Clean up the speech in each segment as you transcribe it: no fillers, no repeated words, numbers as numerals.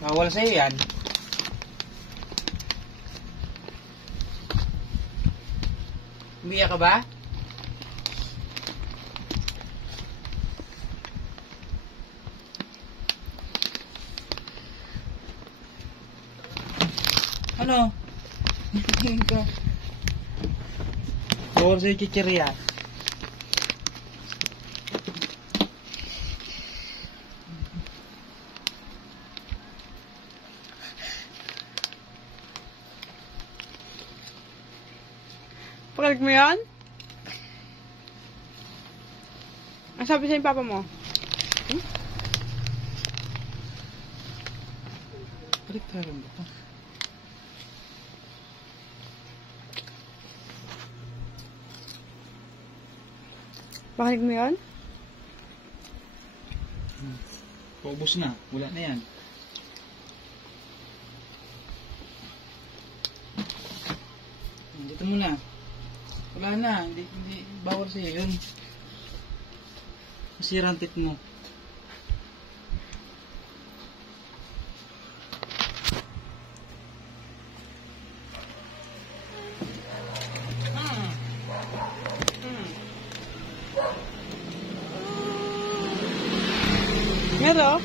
Bawal sa'yo yan. Umiyak ka ba? Ano? Tingin ka. Bawal sa'yo chichirya. Pagalit mo yan? Ang sabi sa'yo papa mo? Balik tayo ba ito? Pagalit mo yan? Paubos na. Wala na yan. Dito muna. Wala na. Hindi bawal sa'yo yun. Masira ang tit mo. Meron?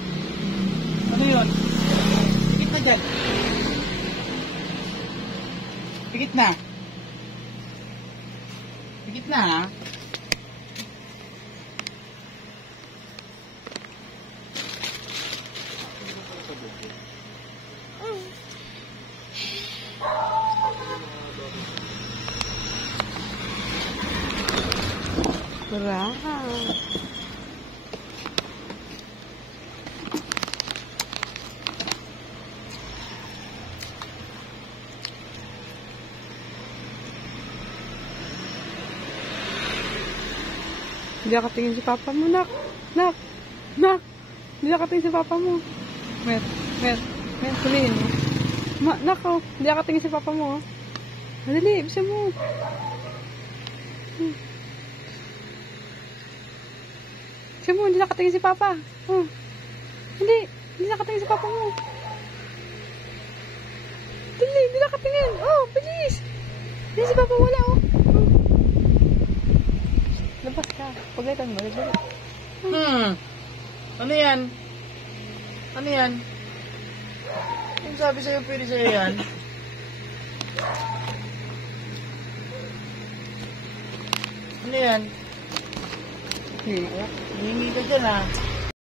Ano yun? Pikit na dyan. Pikit na. Pikit na ha. Wow. Hindi nakatingin si papa mo, nak. Nak. Nak. Hindi nakatingin si papa mo. Met. Sabihin mo. Nak, oh. Hindi nakatingin si papa mo, oh. Madali, bisa mo. Bisa mo, hindi nakatingin si papa. Oh. Hindi nakatingin si papa mo. Dali, hindi nakatingin. Oh, bilis. Hindi si papa wala, oh. Labas ka. Pagalitan mo. Ano yan? Ano yan? Yung sabi sa'yo, pwede sa'yo yan. Ano yan? Hindi. Hihingi ka dyan ha.